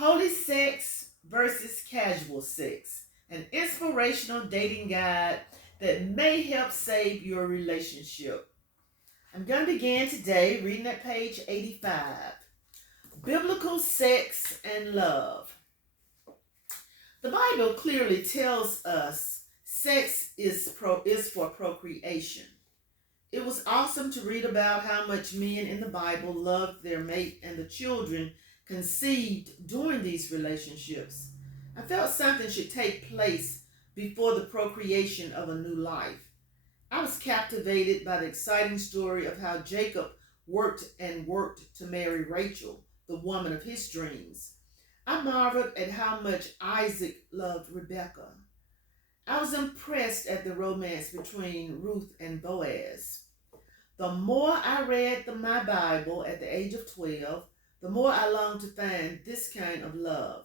Holy sex versus casual sex, an inspirational dating guide that may help save your relationship. I'm going to begin today reading at page 85. Biblical sex and love. The Bible clearly tells us sex is for procreation. It was awesome to read about how much men in the Bible loved their mate and the children conceived during these relationships. I felt something should take place before the procreation of a new life. I was captivated by the exciting story of how Jacob worked to marry Rachel, the woman of his dreams. I marveled at how much Isaac loved Rebekah. I was impressed at the romance between Ruth and Boaz. The more I read my Bible at the age of 12, the more I longed to find this kind of love.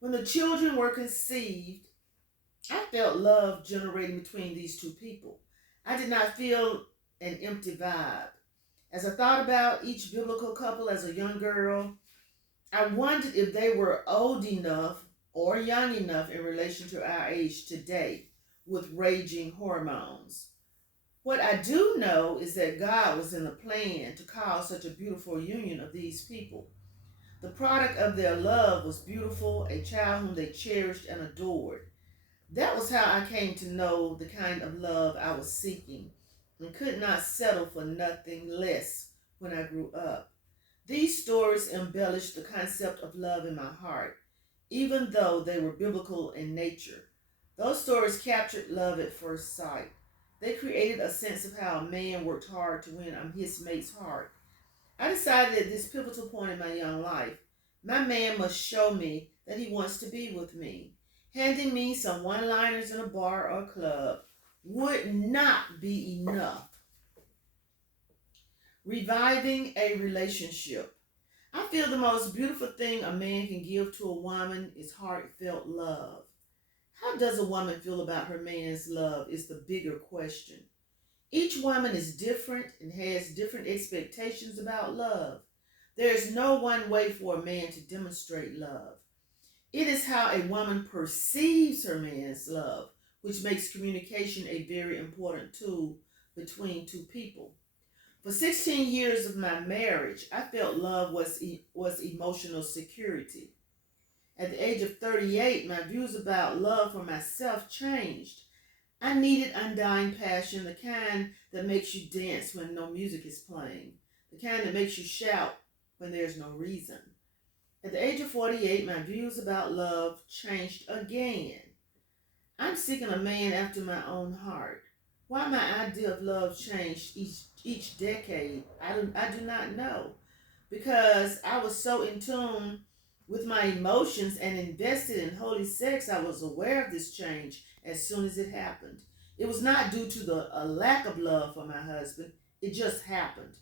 When the children were conceived, I felt love generating between these two people. I did not feel an empty vibe. As I thought about each biblical couple as a young girl, I wondered if they were old enough or young enough in relation to our age today with raging hormones. What I do know is that God was in the plan to cause such a beautiful union of these people. The product of their love was beautiful, a child whom they cherished and adored. That was how I came to know the kind of love I was seeking and could not settle for nothing less when I grew up. These stories embellished the concept of love in my heart, even though they were biblical in nature. Those stories captured love at first sight. They created a sense of how a man worked hard to win his mate's heart. I decided at this pivotal point in my young life, my man must show me that he wants to be with me. Handing me some one-liners in a bar or club would not be enough. Reviving a relationship. I feel the most beautiful thing a man can give to a woman is heartfelt love. How does a woman feel about her man's love is the bigger question. Each woman is different and has different expectations about love. There is no one way for a man to demonstrate love. It is how a woman perceives her man's love, which makes communication a very important tool between two people. For 16 years of my marriage, I felt love was emotional security. At the age of 38, my views about love for myself changed. I needed undying passion, the kind that makes you dance when no music is playing, the kind that makes you shout when there's no reason. At the age of 48, my views about love changed again. I'm seeking a man after my own heart. Why my idea of love changed each decade, I do not know. Because I was so in tune with my emotions and invested in holy sex, I was aware of this change as soon as it happened. It was not due to a lack of love for my husband. It just happened.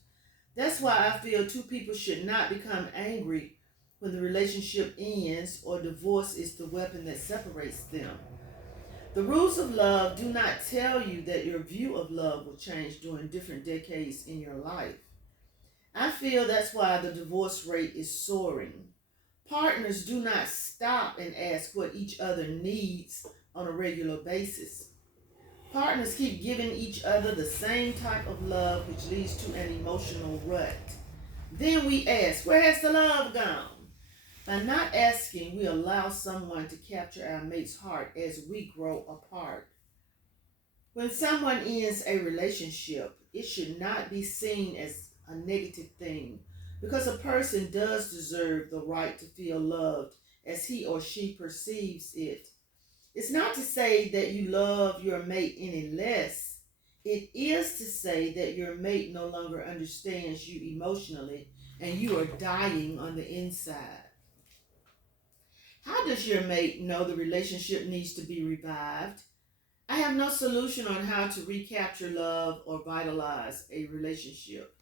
That's why I feel two people should not become angry when the relationship ends or divorce is the weapon that separates them. The rules of love do not tell you that your view of love will change during different decades in your life. I feel that's why the divorce rate is soaring. Partners do not stop and ask what each other needs on a regular basis. Partners keep giving each other the same type of love, which leads to an emotional rut. Then we ask, where has the love gone? By not asking, we allow someone to capture our mate's heart as we grow apart. When someone ends a relationship, it should not be seen as a negative thing because a person does deserve the right to feel loved as he or she perceives it. It's not to say that you love your mate any less. It is to say that your mate no longer understands you emotionally and you are dying on the inside. How does your mate know the relationship needs to be revived? I have no solution on how to recapture love or vitalize a relationship.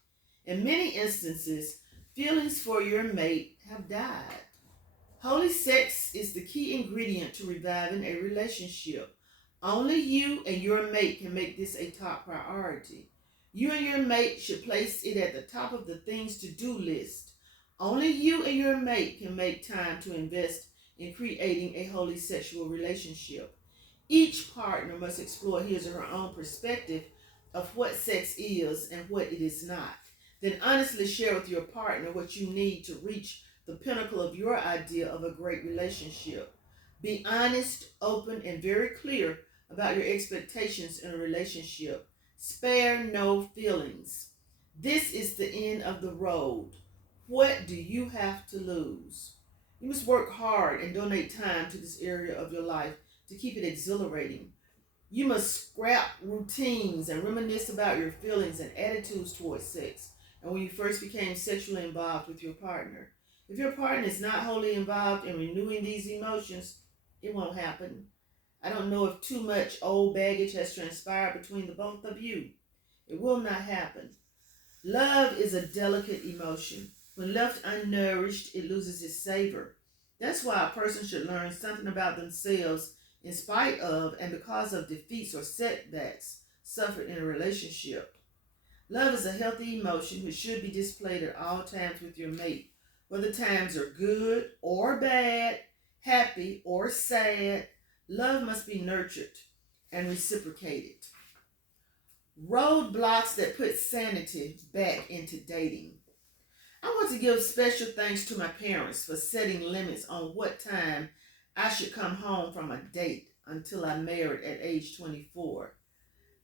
In many instances, feelings for your mate have died. Holy sex is the key ingredient to reviving a relationship. Only you and your mate can make this a top priority. You and your mate should place it at the top of the things to do list. Only you and your mate can make time to invest in creating a holy sexual relationship. Each partner must explore his or her own perspective of what sex is and what it is not. Then honestly share with your partner what you need to reach the pinnacle of your idea of a great relationship. Be honest, open, and very clear about your expectations in a relationship. Spare no feelings. This is the end of the road. What do you have to lose? You must work hard and donate time to this area of your life to keep it exhilarating. You must scrap routines and reminisce about your feelings and attitudes towards sex and when you first became sexually involved with your partner. If your partner is not wholly involved in renewing these emotions, it won't happen. I don't know if too much old baggage has transpired between the both of you. It will not happen. Love is a delicate emotion. When left unnourished, it loses its savor. That's why a person should learn something about themselves in spite of and because of defeats or setbacks suffered in a relationship. Love is a healthy emotion which should be displayed at all times with your mate, whether times are good or bad, happy or sad. Love must be nurtured and reciprocated. Roadblocks that put sanity back into dating. I want to give special thanks to my parents for setting limits on what time I should come home from a date until I married at age 24.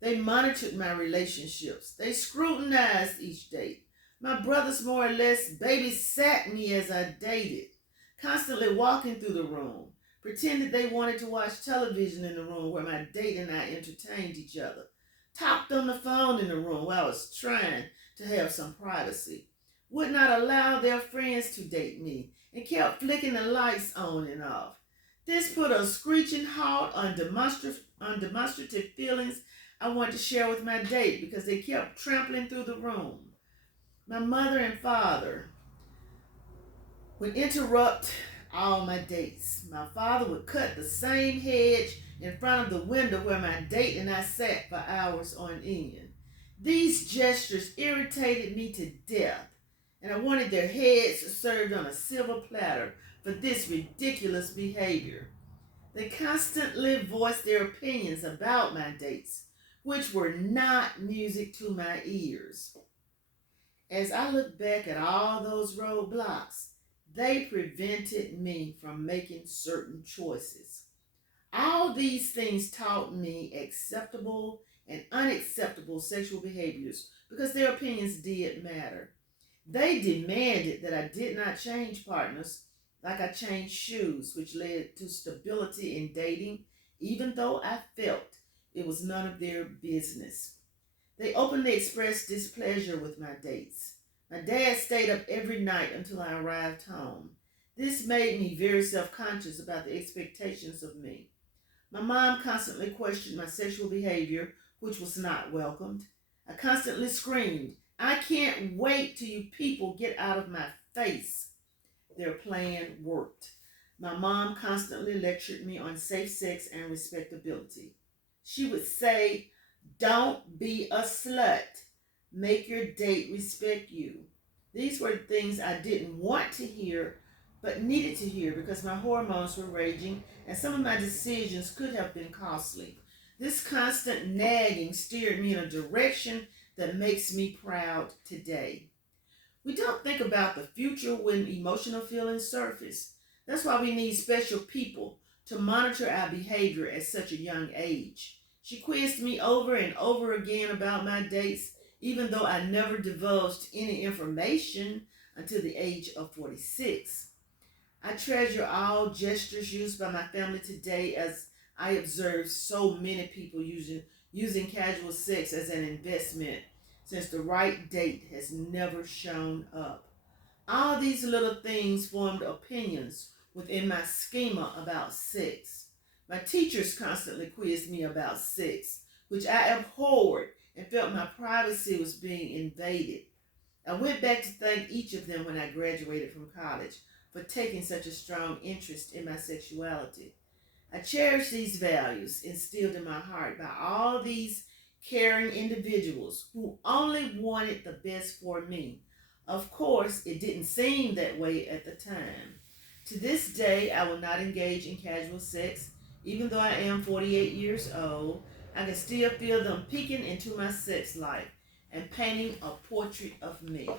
They monitored my relationships. They scrutinized each date. My brothers more or less babysat me as I dated, constantly walking through the room, pretended they wanted to watch television in the room where my date and I entertained each other, talked on the phone in the room while I was trying to have some privacy, would not allow their friends to date me, and kept flicking the lights on and off. This put a screeching halt on demonstrative feelings I wanted to share with my date because they kept trampling through the room. My mother and father would interrupt all my dates. My father would cut the same hedge in front of the window where my date and I sat for hours on end. These gestures irritated me to death, and I wanted their heads served on a silver platter for this ridiculous behavior. They constantly voiced their opinions about my dates, which were not music to my ears. As I look back at all those roadblocks, they prevented me from making certain choices. All these things taught me acceptable and unacceptable sexual behaviors because their opinions did matter. They demanded that I did not change partners like I changed shoes, which led to stability in dating, even though I felt it was none of their business. They openly expressed displeasure with my dates. My dad stayed up every night until I arrived home. This made me very self-conscious about the expectations of me. My mom constantly questioned my sexual behavior, which was not welcomed. I constantly screamed, "I can't wait till you people get out of my face." Their plan worked. My mom constantly lectured me on safe sex and respectability. She would say, "Don't be a slut. Make your date respect you." These were things I didn't want to hear, but needed to hear because my hormones were raging and some of my decisions could have been costly. This constant nagging steered me in a direction that makes me proud today. We don't think about the future when emotional feelings surface. That's why we need special people to monitor our behavior at such a young age. She quizzed me over and over again about my dates, even though I never divulged any information until the age of 46. I treasure all gestures used by my family today as I observe so many people using casual sex as an investment since the right date has never shown up. All these little things formed opinions within my schema about sex. My teachers constantly quizzed me about sex, which I abhorred and felt my privacy was being invaded. I went back to thank each of them when I graduated from college for taking such a strong interest in my sexuality. I cherish these values instilled in my heart by all these caring individuals who only wanted the best for me. Of course, it didn't seem that way at the time. To this day, I will not engage in casual sex. Even though I am 48 years old, I can still feel them peeking into my sex life and painting a portrait of me.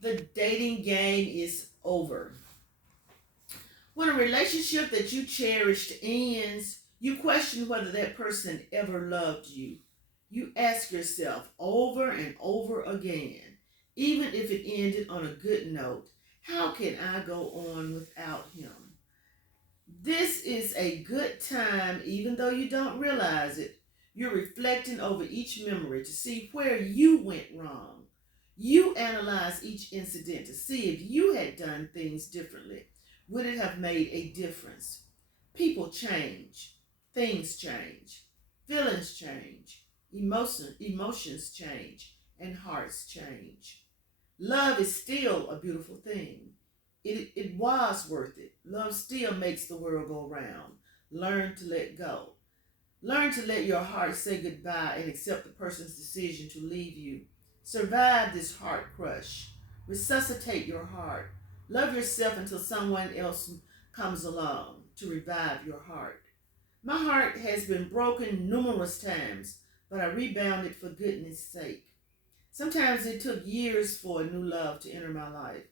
The dating game is over. When a relationship that you cherished ends, you question whether that person ever loved you. You ask yourself over and over again, even if it ended on a good note, how can I go on without him? This is a good time, even though you don't realize it. You're reflecting over each memory to see where you went wrong. You analyze each incident to see if you had done things differently. Would it have made a difference? People change, things change, feelings change, emotions change, and hearts change. Love is still a beautiful thing. It was worth it. Love still makes the world go round. Learn to let go. Learn to let your heart say goodbye and accept the person's decision to leave you. Survive this heart crush. Resuscitate your heart. Love yourself until someone else comes along to revive your heart. My heart has been broken numerous times, but I rebounded for goodness sake. Sometimes it took years for a new love to enter my life.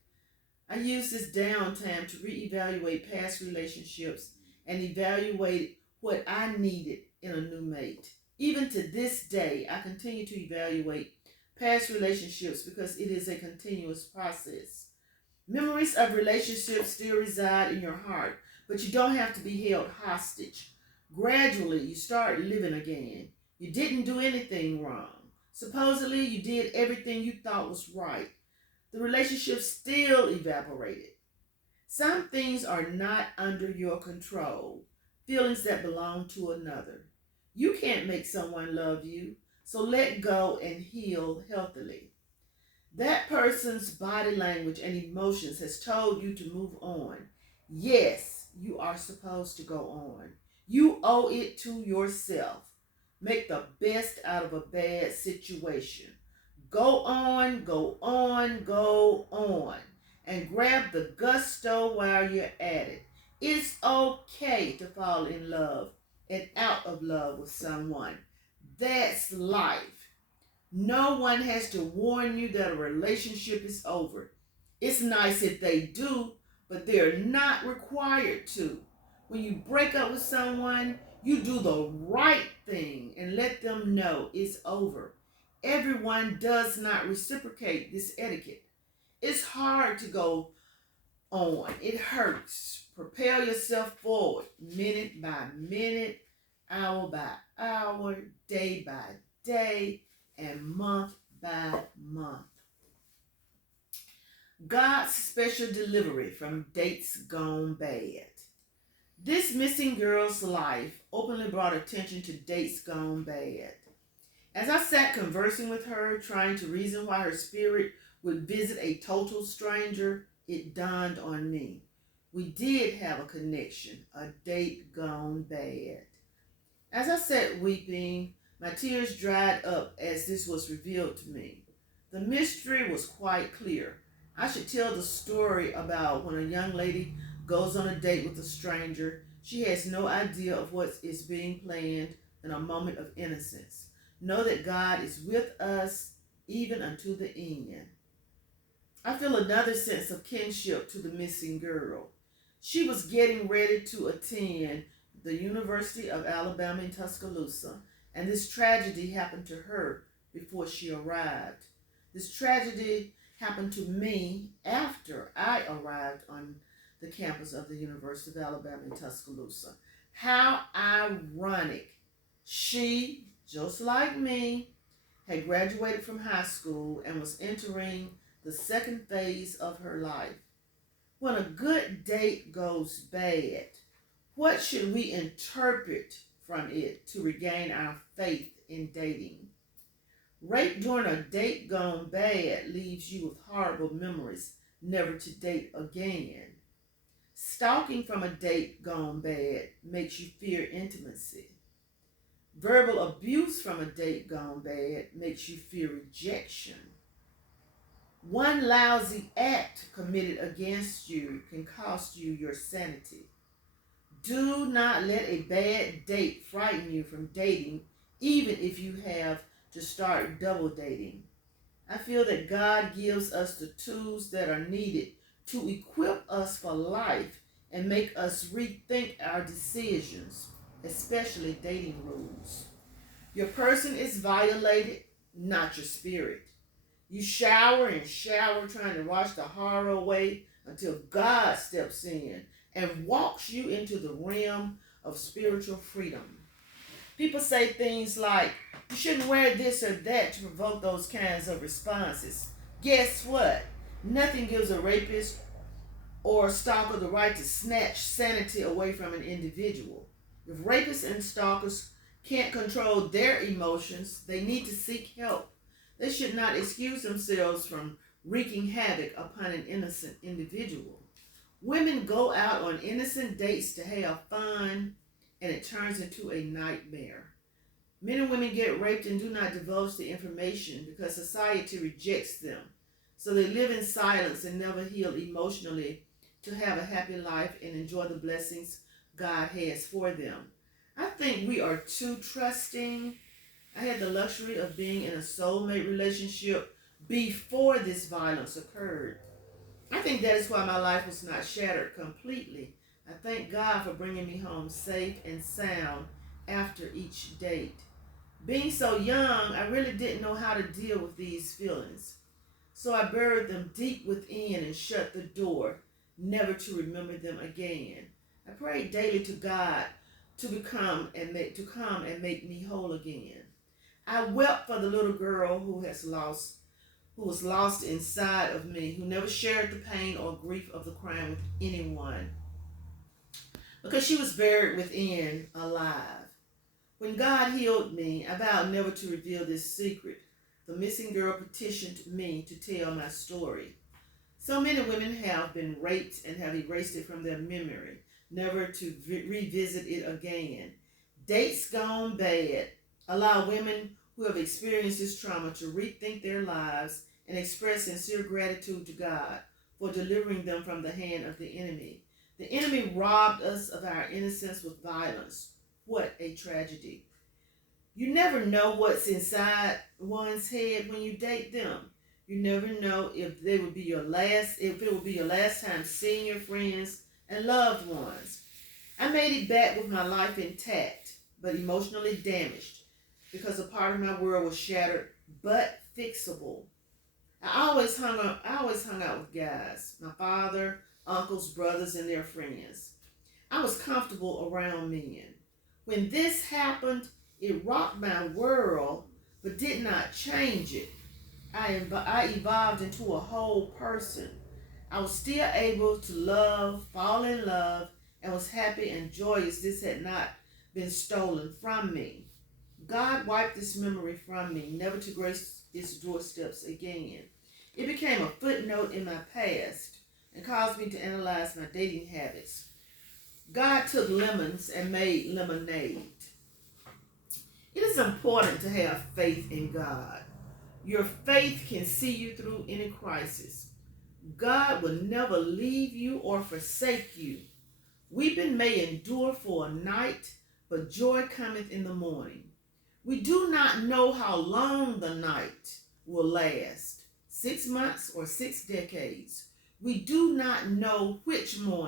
I used this downtime to reevaluate past relationships and evaluate what I needed in a new mate. Even to this day, I continue to evaluate past relationships because it is a continuous process. Memories of relationships still reside in your heart, but you don't have to be held hostage. Gradually, you start living again. You didn't do anything wrong. Supposedly, you did everything you thought was right. The relationship still evaporated. Some things are not under your control, feelings that belong to another. You can't make someone love you, so let go and heal healthily. That person's body language and emotions has told you to move on. Yes, you are supposed to go on. You owe it to yourself. Make the best out of a bad situation. Go on, go on, go on. And grab the gusto while you're at it. It's okay to fall in love and out of love with someone. That's life. No one has to warn you that a relationship is over. It's nice if they do, but they're not required to. When you break up with someone, you do the right thing and let them know it's over. Everyone does not reciprocate this etiquette. It's hard to go on. It hurts. Propel yourself forward, minute by minute, hour by hour, day by day, and month by month. God's special delivery from dates gone bad. This missing girl's life openly brought attention to dates gone bad. As I sat conversing with her, trying to reason why her spirit would visit a total stranger, it dawned on me. We did have a connection, a date gone bad. As I sat weeping, my tears dried up as this was revealed to me. The mystery was quite clear. I should tell the story about when a young lady goes on a date with a stranger. She has no idea of what is being planned in a moment of innocence. Know that God is with us even unto the end. I feel another sense of kinship to the missing girl. She was getting ready to attend the University of Alabama in Tuscaloosa, and this tragedy happened to her before she arrived. This tragedy happened to me after I arrived on the campus of the University of Alabama in Tuscaloosa. How ironic. She, just like me, had graduated from high school and was entering the second phase of her life. When a good date goes bad, what should we interpret from it to regain our faith in dating? Rape during a date gone bad leaves you with horrible memories, never to date again. Stalking from a date gone bad makes you fear intimacy. Verbal abuse from a date gone bad makes you fear rejection. One lousy act committed against you can cost you your sanity. Do not let a bad date frighten you from dating, even if you have to start double dating. I feel that God gives us the tools that are needed to equip us for life and make us rethink our decisions, especially dating rules. Your person is violated, not your spirit. You shower and shower trying to wash the horror away until God steps in and walks you into the realm of spiritual freedom. People say things like, you shouldn't wear this or that to provoke those kinds of responses. Guess what? Nothing gives a rapist or a stalker the right to snatch sanity away from an individual. If rapists and stalkers can't control their emotions, they need to seek help. They should not excuse themselves from wreaking havoc upon an innocent individual. Women go out on innocent dates to have fun, and it turns into a nightmare. Men and women get raped and do not divulge the information because society rejects them. So they live in silence and never heal emotionally to have a happy life and enjoy the blessings God has for them. I think we are too trusting. I had the luxury of being in a soulmate relationship before this violence occurred. I think that is why my life was not shattered completely. I thank God for bringing me home safe and sound after each date. Being so young, I really didn't know how to deal with these feelings. So I buried them deep within and shut the door, never to remember them again. I prayed daily to God to come and make me whole again. I wept for the little girl who was lost inside of me, who never shared the pain or grief of the crime with anyone, because she was buried within alive. When God healed me, I vowed never to reveal this secret. The missing girl petitioned me to tell my story. So many women have been raped and have erased it from their memory, never to revisit it again. Dates gone bad allow women who have experienced this trauma to rethink their lives and express sincere gratitude to God for delivering them from the hand of the enemy. The enemy robbed us of our innocence with violence. What a tragedy. You never know what's inside one's head when you date them. You never know if it will be your last time seeing your friends and loved ones. I made it back with my life intact, but emotionally damaged because a part of my world was shattered but fixable. I always hung out with guys, my father, uncles, brothers, and their friends. I was comfortable around men. When this happened, it rocked my world, but did not change it. I evolved into a whole person. I was still able to love, fall in love, and was happy and joyous this had not been stolen from me. God wiped this memory from me, never to grace its doorsteps again. It became a footnote in my past and caused me to analyze my dating habits. God took lemons and made lemonade. It is important to have faith in God. Your faith can see you through any crisis. God will never leave you or forsake you. Weeping may endure for a night, but joy cometh in the morning. We do not know how long the night will last, 6 months or 6 decades. We do not know which morning